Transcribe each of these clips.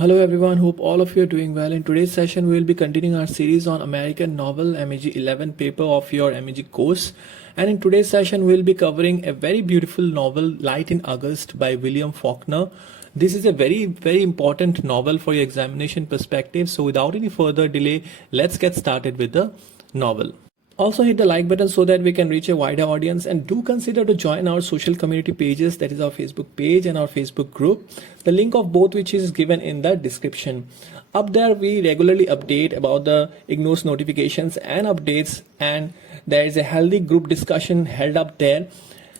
Hello everyone, hope all of you are doing well. In today's session, we will be continuing our series on American novel MEG 11 paper of your MEG course. And in today's session, we will be covering a very beautiful novel, Light in August by William Faulkner. This is a very important novel for your examination perspective. So without any further delay, let's get started with the novel. Also hit the like button so that we can reach a wider audience, and do consider to join our social community pages, that is our Facebook page and our Facebook group, the link of both which is given in the description. Up there we regularly update about the IGNOS notifications and updates, and there is a healthy group discussion held up there.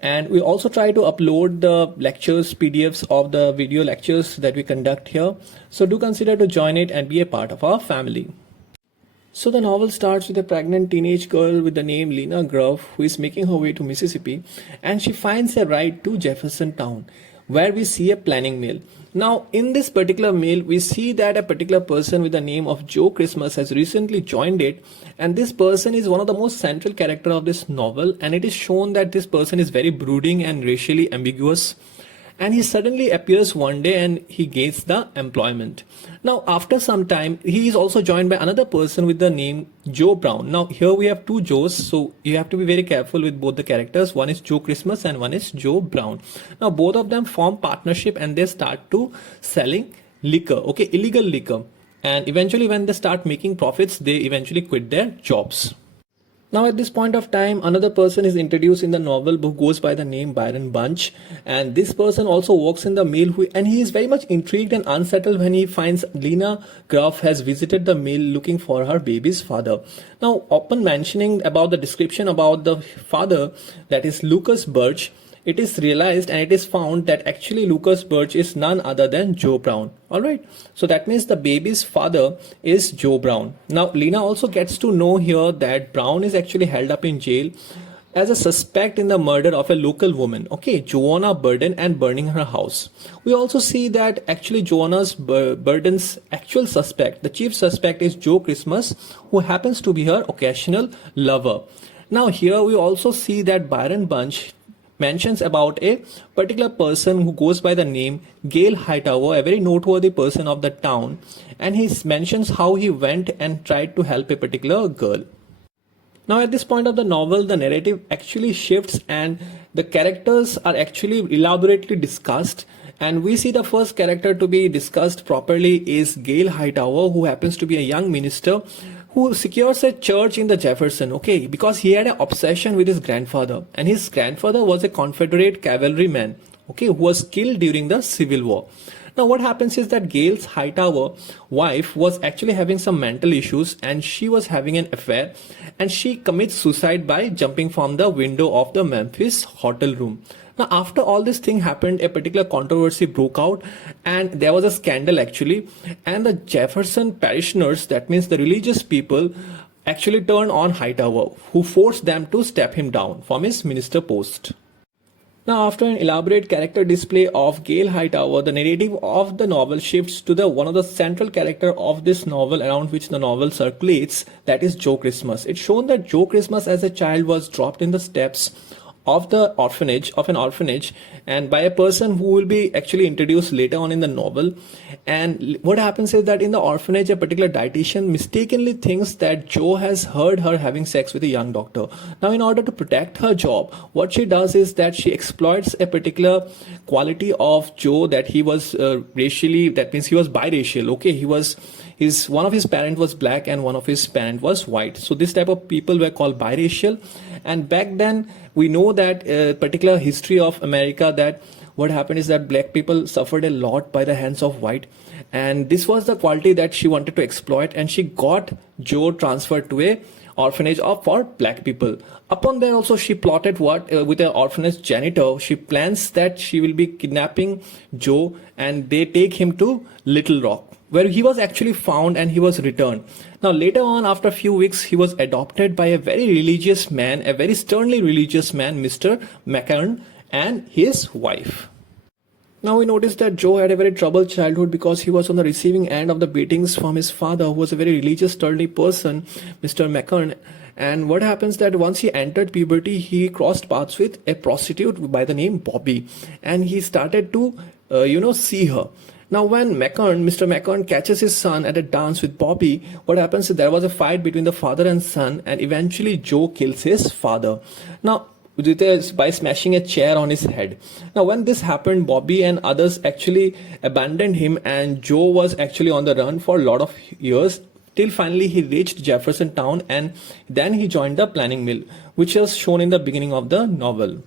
And we also try to upload the lectures, PDFs of the video lectures that we conduct here. So do consider to join it and be a part of our family. So the novel starts with a pregnant teenage girl with the name Lena Gruff, who is making her way to Mississippi, and she finds a ride to Jeffersontown, where we see a planning mill. Now in this particular mill, we see that a particular person with the name of Joe Christmas has recently joined it, and this person is one of the most central character of this novel, and it is shown that this person is very brooding and racially ambiguous. And he suddenly appears one day and he gains the employment. Now after some time, he is also joined by another person with the name Joe Brown. Now here we have two Joes, so you have to be very careful with both the characters. One is Joe Christmas and one is Joe Brown. Now both of them form partnership and they start to selling liquor, okay, illegal liquor. And eventually when they start making profits, they eventually quit their jobs. Now at this point of time, another person is introduced in the novel who goes by the name Byron Bunch, and this person also works in the mill, and he is very much intrigued and unsettled when he finds Lena Gruff has visited the mill looking for her baby's father. Now upon mentioning about the description about the father, that is Lucas Birch, it is realized and it is found that actually Lucas Birch is none other than Joe Brown. Alright, so that means the baby's father is Joe Brown. Now Lena also gets to know here that Brown is actually held up in jail as a suspect in the murder of a local woman, okay, Joanna Burden, and burning her house. We also see that actually Joanna's Burden's actual suspect, the chief suspect, is Joe Christmas, who happens to be her occasional lover. Now here we also see that Byron Bunch mentions about a particular person who goes by the name Gale Hightower, a very noteworthy person of the town, and he mentions how he went and tried to help a particular girl. Now at this point of the novel, the narrative actually shifts and the characters are actually elaborately discussed, and we see the first character to be discussed properly is Gale Hightower, who happens to be a young minister who secures a church in the Jefferson, okay, because he had an obsession with his grandfather, and his grandfather was a Confederate cavalryman, okay, who was killed during the Civil War. Now what happens is that Gale's Hightower wife was actually having some mental issues, and she was having an affair, and she commits suicide by jumping from the window of the Memphis hotel room. Now after all this thing happened, a particular controversy broke out and there was a scandal actually, and the Jefferson parishioners, that means the religious people, actually turned on Hightower, who forced them to step him down from his minister post. Now after an elaborate character display of Gale Hightower, the narrative of the novel shifts to the one of the central character of this novel around which the novel circulates, that is Joe Christmas. It's shown that Joe Christmas as a child was dropped in the steps of an orphanage, and by a person who will be actually introduced later on in the novel. And what happens is that in the orphanage, a particular dietitian mistakenly thinks that Joe has heard her having sex with a young doctor. Now in order to protect her job, what she does is that she exploits a particular quality of Joe, that he was racially, that means he was biracial, okay, one of his parents was black and one of his parents was white. So this type of people were called biracial. And back then we know that particular history of America, that what happened is that black people suffered a lot by the hands of white, and this was the quality that she wanted to exploit, and she got Joe transferred to a orphanage for black people. Upon that also she plotted with an orphanage janitor, she plans that she will be kidnapping Joe, and they take him to Little Rock, where he was actually found and he was returned. Now later on, after a few weeks, he was adopted by a very religious man, a very sternly religious man, Mr. McKern, and his wife. Now we noticed that Joe had a very troubled childhood because he was on the receiving end of the beatings from his father, who was a very religious, sternly person, Mr. McKern. And what happens that once he entered puberty, he crossed paths with a prostitute by the name Bobby, and he started to see her. Now, when Mr. McCorn catches his son at a dance with Bobby, what happens is there was a fight between the father and son, and eventually Joe kills his father. Now, by smashing a chair on his head. Now, when this happened, Bobby and others actually abandoned him, and Joe was actually on the run for a lot of years till finally he reached Jefferson Town, and then he joined the planning mill, which was shown in the beginning of the novel.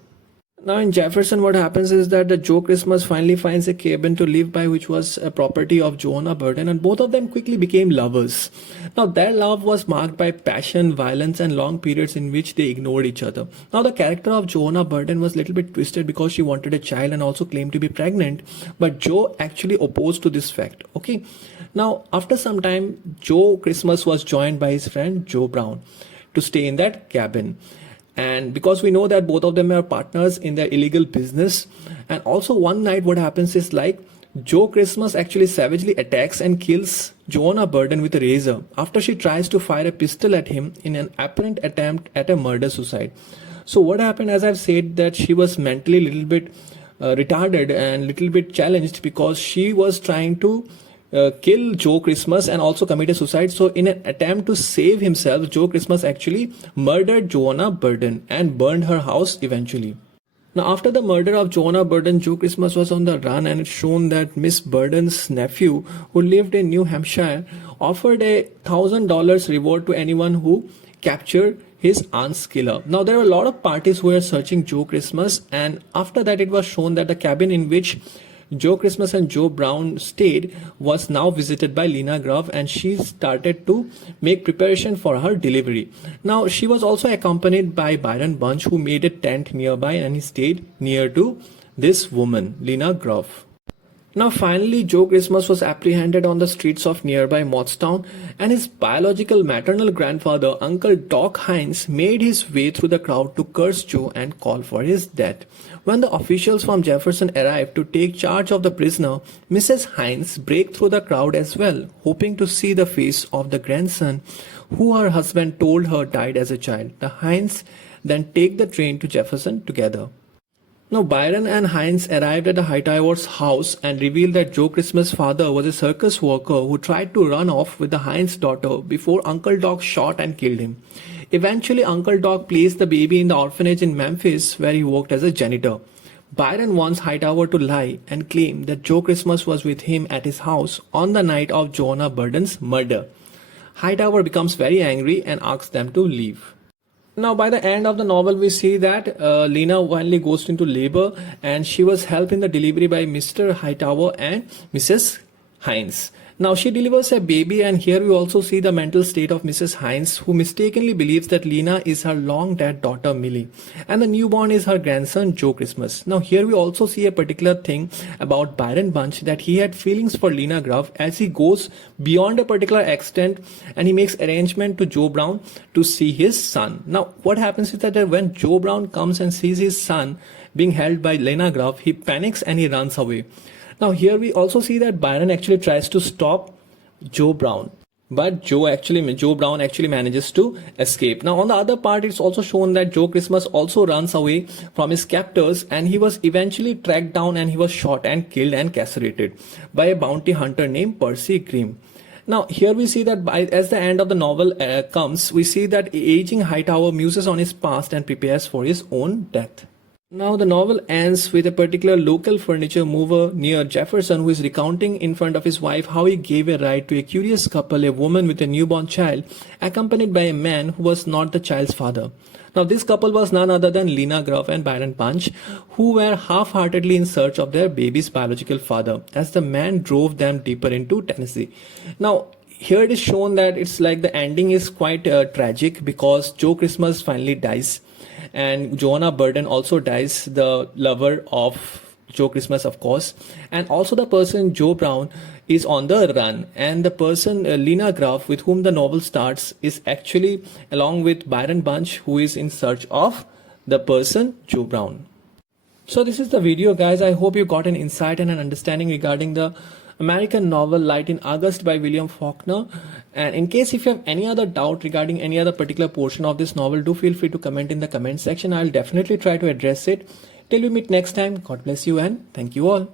Now in Jefferson, what happens is that the Joe Christmas finally finds a cabin to live by, which was a property of Joanna Burden, and both of them quickly became lovers. Now their love was marked by passion, violence, and long periods in which they ignored each other. Now the character of Joanna Burden was a little bit twisted because she wanted a child and also claimed to be pregnant, but Joe actually opposed to this fact. Okay. Now after some time, Joe Christmas was joined by his friend Joe Brown to stay in that cabin. And because we know that both of them are partners in their illegal business, and also one night what happens is like Joe Christmas actually savagely attacks and kills Joanna Burden with a razor after she tries to fire a pistol at him in an apparent attempt at a murder suicide. So what happened, as I've said, that she was mentally a little bit retarded and little bit challenged because she was trying to kill Joe Christmas and also committed suicide. So in an attempt to save himself, Joe Christmas actually murdered Joanna Burden and burned her house eventually. Now after the murder of Joanna Burden, Joe Christmas was on the run, and it's shown that Miss Burden's nephew, who lived in New Hampshire, offered $1,000 reward to anyone who captured his aunt's killer. Now there were a lot of parties who were searching Joe Christmas, and after that it was shown that the cabin in which Joe Christmas and Joe Brown stayed was now visited by Lena Gruff, and she started to make preparation for her delivery. Now she was also accompanied by Byron Bunch, who made a tent nearby, and he stayed near to this woman, Lena Gruff. Now finally, Joe Christmas was apprehended on the streets of nearby Mottstown, and his biological maternal grandfather, Uncle Doc Hines, made his way through the crowd to curse Joe and call for his death. When the officials from Jefferson arrived to take charge of the prisoner, Mrs. Hines broke through the crowd as well, hoping to see the face of the grandson who her husband told her died as a child. The Hines then take the train to Jefferson together. Now Byron and Hines arrived at the Hightower's house and revealed that Joe Christmas' father was a circus worker who tried to run off with the Hines' daughter before Uncle Doc shot and killed him. Eventually, Uncle Doc placed the baby in the orphanage in Memphis, where he worked as a janitor. Byron wants Hightower to lie and claim that Joe Christmas was with him at his house on the night of Joanna Burden's murder. Hightower becomes very angry and asks them to leave. Now by the end of the novel, we see that Lena finally goes into labor, and she was helped in the delivery by Mr. Hightower and Mrs. Hines. Now she delivers a baby, and here we also see the mental state of Mrs. Hines, who mistakenly believes that Lena is her long dead daughter Millie and the newborn is her grandson Joe Christmas. Now here we also see a particular thing about Byron Bunch, that he had feelings for Lena Gruff as he goes beyond a particular extent, and he makes arrangement to Joe Brown to see his son. Now what happens is that when Joe Brown comes and sees his son being held by Lena Gruff, he panics and he runs away. Now here we also see that Byron actually tries to stop Joe Brown, but Joe Brown actually manages to escape. Now on the other part, it's also shown that Joe Christmas also runs away from his captors, and he was eventually tracked down and he was shot and killed and castrated by a bounty hunter named Percy Grimm. Now here we see that as the end of the novel comes, we see that aging Hightower muses on his past and prepares for his own death. Now the novel ends with a particular local furniture mover near Jefferson who is recounting in front of his wife how he gave a ride to a curious couple, a woman with a newborn child, accompanied by a man who was not the child's father. Now this couple was none other than Lena Gruff and Byron Bunch, who were half-heartedly in search of their baby's biological father, as the man drove them deeper into Tennessee. Now here it is shown that it's like the ending is quite tragic, because Joe Christmas finally dies, and Joanna Burden also dies, the lover of Joe Christmas, of course, and also the person Joe Brown is on the run, and the person Lena Gruff, with whom the novel starts, is actually along with Byron Bunch, who is in search of the person Joe Brown. So this is the video, guys. I hope you got an insight and an understanding regarding the American novel Light in August by William Faulkner. And in case if you have any other doubt regarding any other particular portion of this novel, do feel free to comment in the comment section. I'll definitely try to address it. Till we meet next time, God bless you and thank you all.